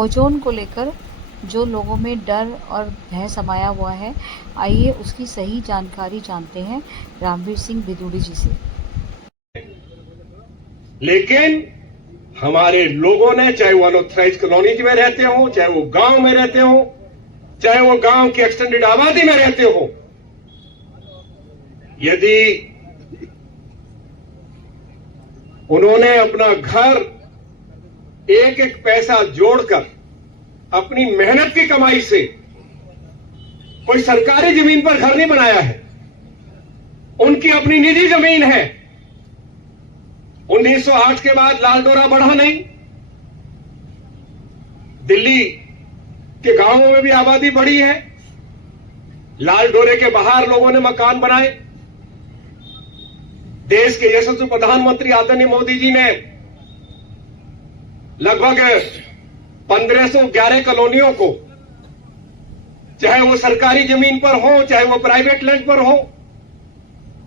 Ozone को लेकर जो लोगों में डर और भय समाया हुआ है, आइए उसकी सही जानकारी जानते हैं रामवीर सिंह बिदुड़ी जी से। लेकिन हमारे लोगों ने, चाहे वो अनऑथराइज कॉलोनीज में रहते हो, चाहे वो गांव में रहते हो, चाहे वो गांव की एक्सटेंडेड आबादी में रहते हो, यदि उन्होंने अपना घर एक एक पैसा जोड़कर अपनी मेहनत की कमाई से कोई सरकारी जमीन पर घर नहीं बनाया है, उनकी अपनी निजी जमीन है। 1908 के बाद लाल डोरा बढ़ा नहीं, दिल्ली के गांवों में भी आबादी बढ़ी है, लाल डोरे के बाहर लोगों ने मकान बनाए। देश के यशस्वी प्रधानमंत्री आदरणीय मोदी जी ने लगभग 1511 कॉलोनियों को, चाहे वो सरकारी जमीन पर हो, चाहे वो प्राइवेट लैंड पर हो,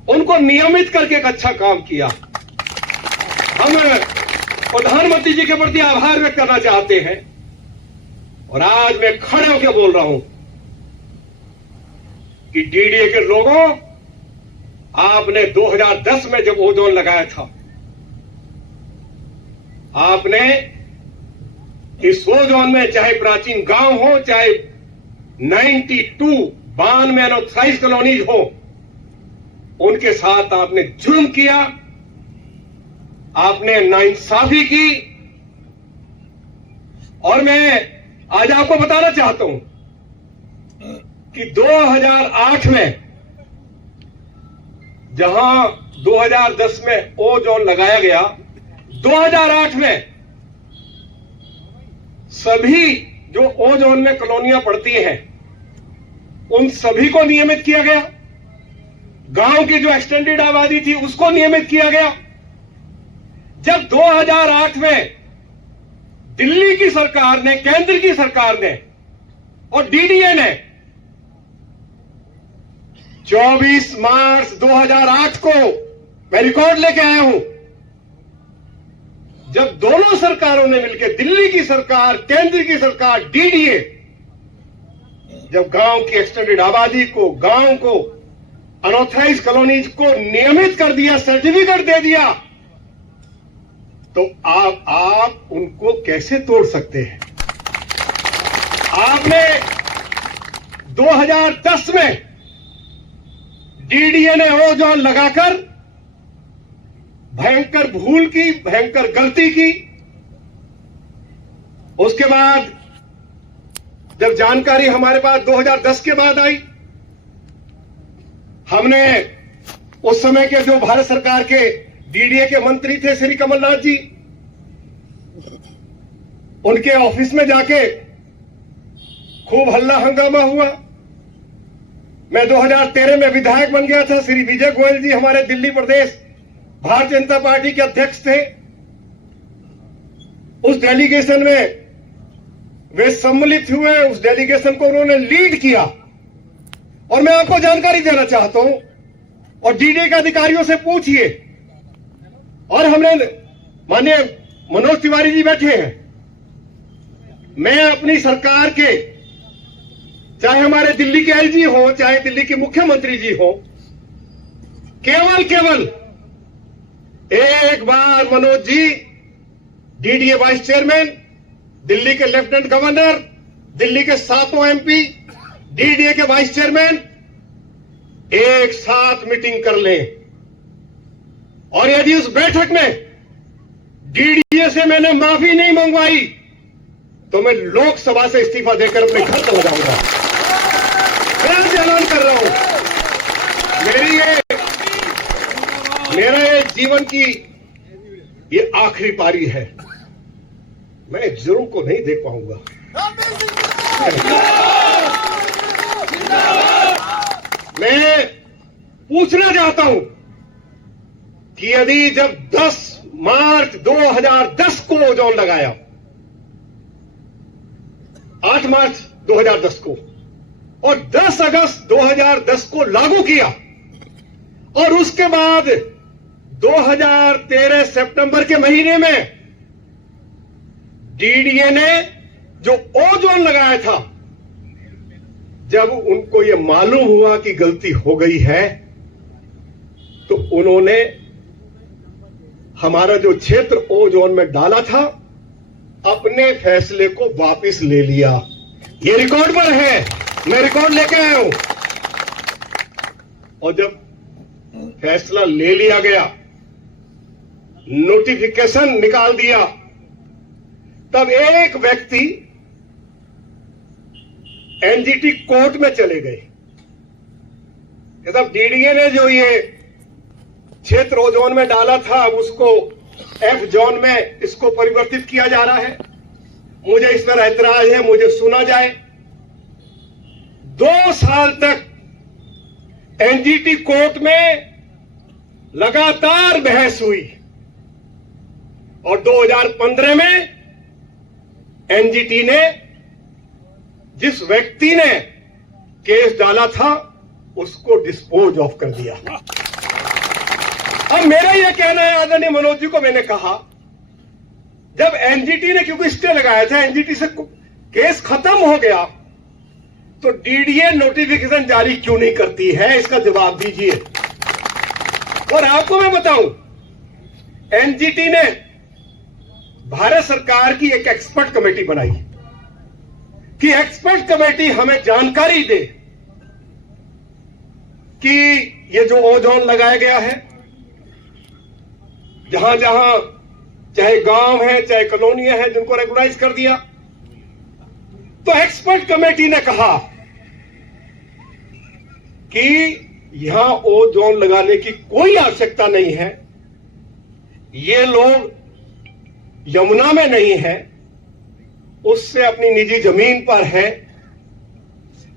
उनको नियमित करके एक अच्छा काम किया। हम प्रधानमंत्री जी के प्रति आभार व्यक्त करना चाहते हैं। और आज मैं खड़े होकर बोल रहा हूं कि डीडीए के लोगों, आपने 2010 में जब ओजोन लगाया था, आपने इस ओजोन में चाहे प्राचीन गांव हो, चाहे 92 अनऑथराइज कॉलोनीज हो, उनके साथ आपने जुर्म किया, आपने नाइंसाफी की। और मैं आज आपको बताना चाहता हूं कि 2008 में जहां 2010 में ओजोन लगाया गया, 2008 में सभी जो ओजोन में कॉलोनियां पड़ती हैं, उन सभी को नियमित किया गया। गांव की जो एक्सटेंडेड आबादी थी उसको नियमित किया गया। जब 2008 में दिल्ली की सरकार ने, केंद्र की सरकार ने और डीडीए ने 24 मार्च 2008 को, मैं रिकॉर्ड लेके आया हूं, जब दोनों सरकारों ने मिलकर, दिल्ली की सरकार, केंद्र की सरकार, डीडीए, जब गांव की एक्सटेंडेड आबादी को, गांव को, अनऑथराइज कॉलोनीज को नियमित कर दिया, सर्टिफिकेट दे दिया, तो आप उनको कैसे तोड़ सकते हैं? आपने 2010 में डीडीए ने ओजोन लगाकर भयंकर भूल की, भयंकर गलती की। उसके बाद जब जानकारी हमारे पास 2010 के बाद आई, हमने उस समय के जो भारत सरकार के डीडीए के मंत्री थे श्री कमलनाथ जी, उनके ऑफिस में जाके खूब हल्ला हंगामा हुआ। मैं 2013 में विधायक बन गया था। श्री विजय गोयल जी हमारे दिल्ली प्रदेश भारतीय जनता पार्टी के अध्यक्ष थे। उस डेलीगेशन में वे सम्मिलित हुए, उस डेलीगेशन को उन्होंने लीड किया। और मैं आपको जानकारी देना चाहता हूं, और डीडीए के अधिकारियों से पूछिए, और हमने, माननीय मनोज तिवारी जी बैठे हैं, मैं अपनी सरकार के, चाहे हमारे दिल्ली के एलजी हो, चाहे दिल्ली के मुख्यमंत्री जी हो, केवल एक बार Manoj ji, DDA vice chairman, Delhi के लेफ्टिनेंट गवर्नर, दिल्ली के 7 एमपी, डीडीए के वाइस चेयरमैन एक साथ मीटिंग कर लें, और यदि उस बैठक में डीडीए से मैंने माफी नहीं मंगवाई तो मैं लोकसभा से इस्तीफा देकर अपने घर चला जाऊंगा। मैं आज ऐलान कर रहा हूं, मेरा ये जीवन की ये आखिरी पारी है। मैं जुर्म को नहीं देख पाऊंगा। मैं पूछना चाहता हूं कि यदि जब 10 मार्च 2010 को ओजोन लगाया, 8 मार्च 2010 को, और 10 अगस्त 2010 को लागू किया, और उसके बाद 2013 सितंबर के महीने में डीडीए ने जो ओजोन लगाया था, जब उनको यह मालूम हुआ कि गलती हो गई है, तो उन्होंने हमारा जो क्षेत्र ओजोन में डाला था, अपने फैसले को वापस ले लिया। ये रिकॉर्ड पर है, मैं रिकॉर्ड लेके आया हूं। और जब फैसला ले लिया गया, नोटिफिकेशन निकाल दिया, तब एक व्यक्ति एनजीटी कोर्ट में चले गए। तब डीडीए ने जो ये क्षेत्र ओजोन में डाला था, उसको एफ जोन में इसको परिवर्तित किया जा रहा है। मुझे इस पर ऐतराज है, मुझे सुना जाए। 2 साल तक एनजीटी कोर्ट में लगातार बहस हुई और 2015 में एनजीटी ने, जिस व्यक्ति ने केस डाला था, उसको डिस्पोज ऑफ कर दिया। अब मेरा यह कहना है, आदरणीय मनोज जी को मैंने कहा, जब एनजीटी ने, क्योंकि स्टे लगाया था, एनजीटी से केस खत्म हो गया, तो डीडीए नोटिफिकेशन जारी क्यों नहीं करती है? इसका जवाब दीजिए। और आपको मैं बताऊं, एनजीटी ने भारत सरकार की एक एक्सपर्ट कमेटी बनाई कि एक्सपर्ट कमेटी हमें जानकारी दे कि ये जो ओजोन लगाया गया है, जहां जहां चाहे गांव है, चाहे कॉलोनियां हैं, जिनको रेगुलाइज कर दिया, तो एक्सपर्ट कमेटी ने कहा कि यहां ओजोन लगाने की कोई आवश्यकता नहीं है, ये लोग यमुना में नहीं है, उससे अपनी निजी जमीन पर है।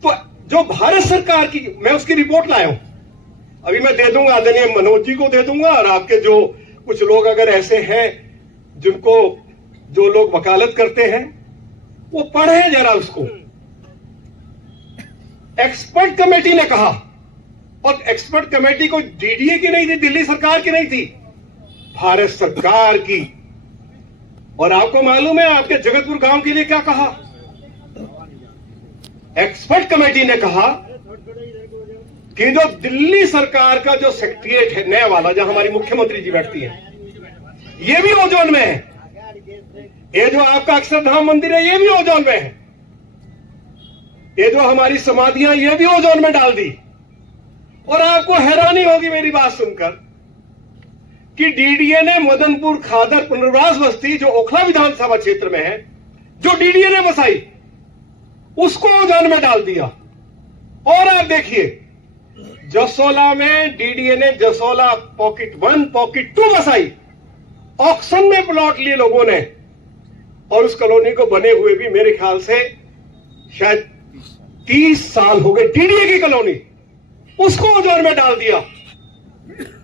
तो जो भारत सरकार की, मैं उसकी रिपोर्ट लाया हूं, अभी मैं दे दूंगा, आदरणीय मनोज जी को दे दूंगा, और आपके जो कुछ लोग अगर ऐसे हैं जिनको, जो लोग वकालत करते हैं, वो पढ़े जरा उसको। एक्सपर्ट कमेटी ने कहा, और एक्सपर्ट कमेटी को डीडीए की नहीं थी, दिल्ली सरकार की नहीं थी, भारत सरकार की। और आपको मालूम है आपके जगतपुर गांव के लिए क्या कहा? एक्सपर्ट कमेटी ने कहा कि जो दिल्ली सरकार का जो सेक्रेटेरिएट है नया वाला, जहां हमारी मुख्यमंत्री जी बैठती है, ये भी ओजोन में है। ये जो आपका अक्षरधाम मंदिर है, ये भी ओजोन में है। ये जो हमारी समाधियां, ये भी ओजोन में डाल दी। और आपको हैरानी होगी मेरी बात सुनकर कि डीडीए ने मदनपुर खादर पुनर्वास बस्ती, जो ओखला विधानसभा क्षेत्र में है, जो डीडीए ने बसाई, उसको ओजोन में डाल दिया। और आप देखिए, जसोला में डीडीए ने जसोला पॉकेट 1, पॉकेट 2 बसाई। ऑक्शन में प्लॉट लिए लोगों ने, और उस कॉलोनी को बने हुए भी मेरे ख्याल से शायद 30 साल हो गए। डीडीए की कॉलोनी, उसको ओजोन में डाल दिया।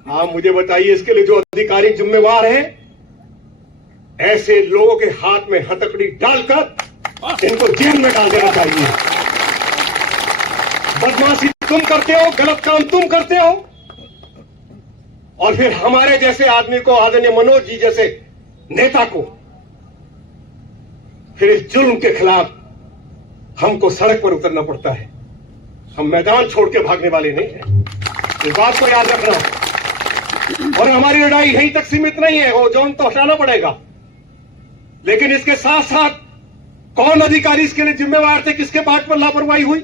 हाँ, मुझे बताइए, इसके लिए जो अधिकारी जिम्मेवार हैं, ऐसे लोगों के हाथ में हथकड़ी डालकर इनको जेल में डाल देना चाहिए। बदमाशी तुम करते हो, गलत काम तुम करते हो, और फिर हमारे जैसे आदमी को, आदरणीय मनोज जी जैसे नेता को, फिर इस जुल्म के खिलाफ हमको सड़क पर उतरना पड़ता है। हम मैदान छोड़ के भागने वाले नहीं हैं, इस बात को याद रखना। और हमारी लड़ाई यहीं तक सीमित नहीं है, ओजोन तो हटाना पड़ेगा, लेकिन इसके साथ साथ कौन अधिकारी इसके लिए जिम्मेवार थे, किसके बात पर लापरवाही हुई?